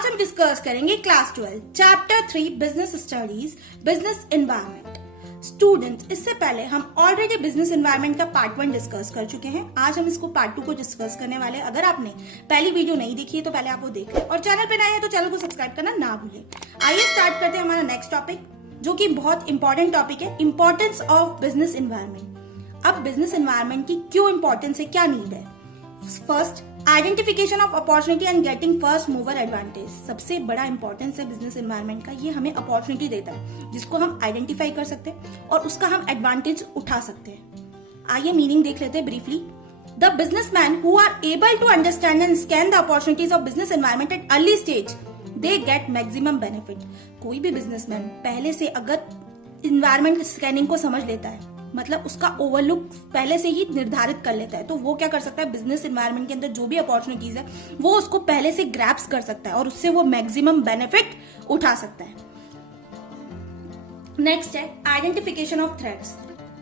आज हम डिस्कस करेंगे class 12 chapter 3 business studies business environment. Students, इससे पहले हम ऑलरेडी बिजनेस एनवायरनमेंट का पार्ट 1 डिस्कस कर चुके हैं। आज हम इसको पार्ट 2 को डिस्कस करने वाले हैं। अगर आपने पहली वीडियो नहीं देखी है तो पहले आप वो देख लें और चैनल पे नए हैं तो चैनल को सब्सक्राइब करना ना भूलें। आइए स्टार्ट करते हैं हमारा नेक्स्ट टॉपिक, जो कि बहुत इंपॉर्टेंट टॉपिक है, इंपॉर्टेंस ऑफ बिजनेस एनवायरनमेंट। अब बिजनेस एनवायरनमेंट की क्यों इंपॉर्टेंस है, क्या नीड है। First, identification of opportunity and getting first mover advantage. सबसे बड़ा इंपॉर्टेंस है बिजनेस एनवायरनमेंट का, ये हमें अपॉर्चुनिटी देता है जिसको हम आइडेंटिफाई कर सकते हैं और उसका हम एडवांटेज उठा सकते हैं। आइए मीनिंग देख लेते हैं briefly. The businessman who are able to understand and scan the opportunities of business environment at early stage they get maximum benefit. कोई भी बिजनेसमैन पहले से अगर इन्वायरमेंट स्कैनिंग को समझ लेता है, मतलब उसका ओवरलुक पहले से ही निर्धारित कर लेता है, तो वो क्या कर सकता है, बिजनेस एनवायरनमेंट के अंदर जो भी अपॉर्चुनिटीज है वो उसको पहले से ग्रैप्स कर सकता है और उससे वो मैक्सिमम बेनिफिट उठा सकता है। नेक्स्ट है आइडेंटिफिकेशन ऑफ थ्रेट्स।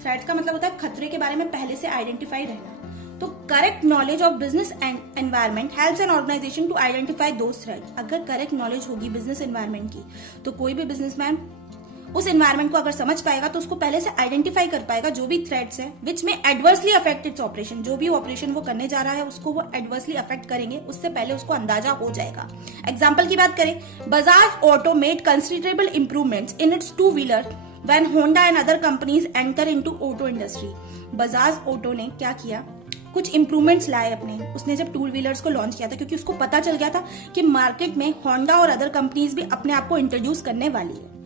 थ्रेट का मतलब होता है खतरे के बारे में पहले से आइडेंटिफाई रहना। तो correct knowledge of business environment helps an organization to identify those threat. अगर करेक्ट नॉलेज होगी बिजनेस एनवायरनमेंट की तो कोई भी बिजनेसमैन उस एनवायरनमेंट को अगर समझ पाएगा तो उसको पहले से आइडेंटिफाई कर पाएगा जो भी थ्रेट्स है विच में एडवर्सली अफेक्ट इट्स ऑपरेशन। जो भी ऑपरेशन वो करने जा रहा है उसको वो एडवर्सली अफेक्ट करेंगे, उससे पहले उसको अंदाजा हो जाएगा। एग्जाम्पल की बात करें, Bajaj auto made considerable improvements in its two wheeler when Honda and other companies enter into auto industry. Bajaj auto ने क्या किया, कुछ इंप्रूवमेंट्स लाए अपने, उसने जब टू व्हीलर्स को लॉन्च किया था क्योंकि उसको पता चल गया था कि मार्केट में होंडा और अदर कंपनीज भी अपने आप को इंट्रोड्यूस करने वाली है।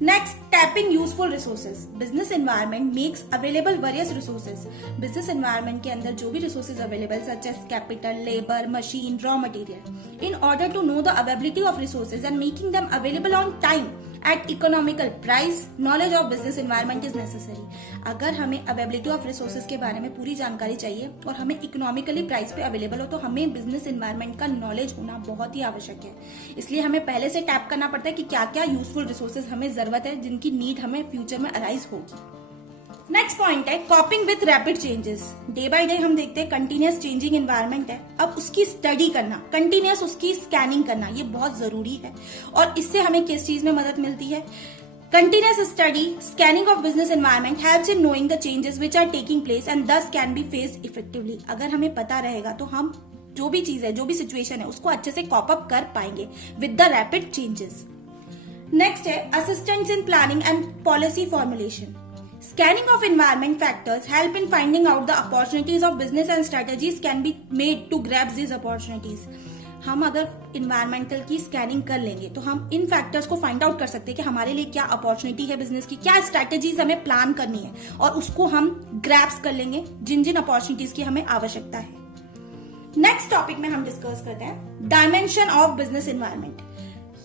Next, tapping useful resources. Business environment makes available various resources. Business environment के अंदर जो भी resources available such as capital, labor, machine, raw material. In order to know the availability of resources and making them available on time at economical price, knowledge of business environment is necessary. अगर हमें availability of resources के बारे में पूरी जानकारी चाहिए और हमें economically price पे available हो तो हमें business environment का knowledge होना बहुत ही आवश्यक है। इसलिए हमें पहले से टैप करना पड़ता है कि क्या क्या यूजफुल रिसोर्सेज हमें जरूरत है, जिनकी नीड हमें फ्यूचर में अराइज होगी। नेक्स्ट पॉइंट है कॉपिंग with rapid changes. Day by day हम देखते हैं कंटिन्यूअस चेंजिंग एनवायरनमेंट है, अब उसकी स्टडी करना, कंटिन्यूअस उसकी स्कैनिंग करना ये बहुत जरूरी है। और इससे हमें किस चीज में मदद मिलती है, continuous study scanning of business environment helps in knowing the changes which are taking place and thus can be faced effectively. अगर हमें पता रहेगा तो हम जो भी चीज है, जो भी सिचुएशन है उसको अच्छे से कॉप अप कर पाएंगे with the rapid changes. Next है assistance in planning and policy formulation. Scanning of environment factors help in finding out the opportunities of business and strategies can be made to grab these opportunities. हम अगर environmental की scanning कर लेंगे तो हम इन factors को find out कर सकते हैं कि हमारे लिए क्या अपॉर्चुनिटी है बिजनेस की, क्या स्ट्रेटेजीज हमें प्लान करनी है और उसको हम ग्रैब्स कर लेंगे जिन जिन अपॉर्चुनिटीज की हमें आवश्यकता है। नेक्स्ट टॉपिक में हम डिस्कस करते हैं डायमेंशन ऑफ बिजनेस एनवायरनमेंट।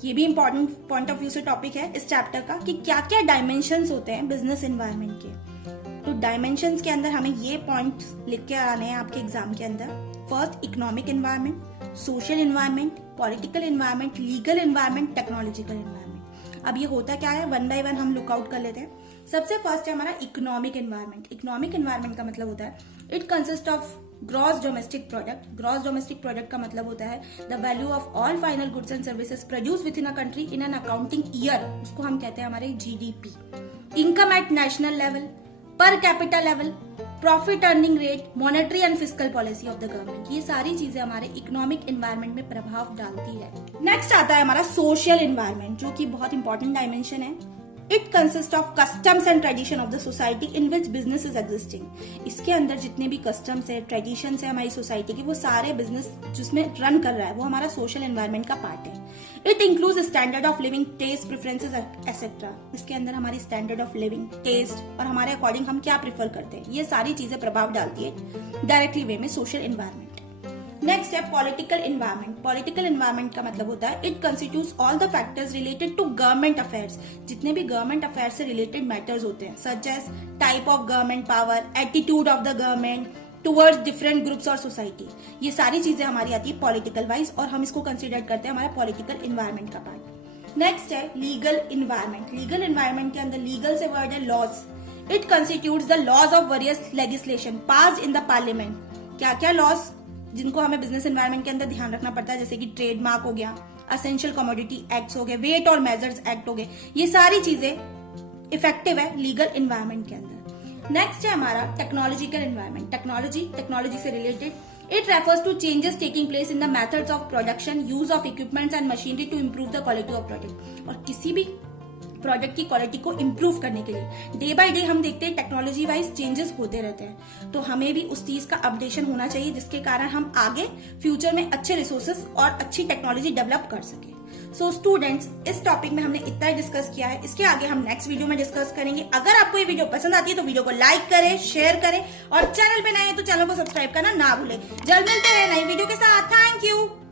ये भी इंपॉर्टेंट पॉइंट ऑफ व्यू से टॉपिक है इस चैप्टर का कि क्या क्या डायमेंशंस होते हैं बिजनेस एनवायरनमेंट के। तो डायमेंशंस के अंदर हमें ये पॉइंट्स लिख के आने हैं आपके एग्जाम के अंदर। First, economic environment, social environment, political environment, legal environment, technological environment. अब ये होता क्या है, वन बाय वन हम लुक आउट कर लेते हैं। सबसे फर्स्ट है हमारा इकोनॉमिक एनवायरनमेंट। इकोनॉमिक एनवायरनमेंट का मतलब होता है it consist of gross domestic product. Gross domestic product का मतलब होता है the value of all final goods and services produce within a country in an accounting year, उसको हम कहते हैं हमारे GDP. Income at national level, per capital level, profit earning rate, monetary and fiscal policy of the government, ये सारी चीजें हमारे economic environment में प्रभाव डालती है। नेक्स्ट आता है हमारा सोशल एनवायरनमेंट, जो कि बहुत इंपॉर्टेंट डायमेंशन है। It consist of customs and tradition of the society in which business is existing. इसके अंदर जितने भी कस्टम्स है, ट्रेडिशंस है हमारी सोसाइटी की, वो सारे बिजनेस जिसमें रन कर रहा है वो हमारा सोशल एनवायरनमेंट का पार्ट है। It includes standard of living, taste, preferences etcetera. इसके अंदर हमारी स्टैंडर्ड ऑफ लिविंग, टेस्ट और हमारे अकॉर्डिंग हम क्या प्रेफर करते हैं, ये सारी चीजें प्रभाव डालती है डायरेक्टली वे में सोशल एनवायरनमेंट। नेक्स्ट है पॉलिटिकल एनवायरनमेंट। पॉलिटिकल एनवायरनमेंट का मतलब होता है it constitutes all the factors related to government affairs. जितने भी गवर्नमेंट अफेयर्स से रिलेटेड मैटर्स होते हैं such as type of government power, attitude of the government towards different groups और सोसाइटी, ये सारी चीजें हमारी आती है पॉलिटिकल वाइज और हम इसको कंसिडर करते हैं हमारा पॉलिटिकल एनवायरनमेंट का पार्ट। नेक्स्ट है लीगल एनवायरनमेंट। लीगल एनवायरनमेंट के अंदर लीगल से वर्ड है laws. It constitutes the laws of various legislation passed in the parliament. क्या क्या लॉज जिनको हमें बिजनेस एनवायरनमेंट के अंदर ध्यान रखना पड़ता है, जैसे कि ट्रेडमार्क हो गया, असेंशियल कमोडिटी एक्ट हो गए, वेट और मेजर्स एक्ट हो गए, ये सारी चीजें इफेक्टिव है लीगल एनवायरमेंट के अंदर। नेक्स्ट है हमारा टेक्नोलॉजिकल एनवायरमेंट। टेक्नोलॉजी से related it refers to changes taking place in the methods of production, use of equipments and machinery to improve the quality of product. और किसी भी प्रोडक्ट की क्वालिटी को इंप्रूव करने के लिए डे बाय डे हम देखते हैं टेक्नोलॉजी वाइज चेंजेस होते रहते हैं, तो हमें भी उस चीज का अपडेशन होना चाहिए जिसके कारण हम आगे फ्यूचर में अच्छे रिसोर्सेस और अच्छी टेक्नोलॉजी डेवलप कर सके। सो स्टूडेंट्स, इस टॉपिक में हमने इतना ही डिस्कस किया है, इसके आगे हम नेक्स्ट वीडियो में डिस्कस करेंगे। अगर आपको ये वीडियो पसंद आती है तो वीडियो को लाइक करें, शेयर करें और चैनल पे नए हैं तो चैनल को सब्सक्राइब करना ना भूलें। जल्द मिलते हैं नई वीडियो के साथ। Thank you.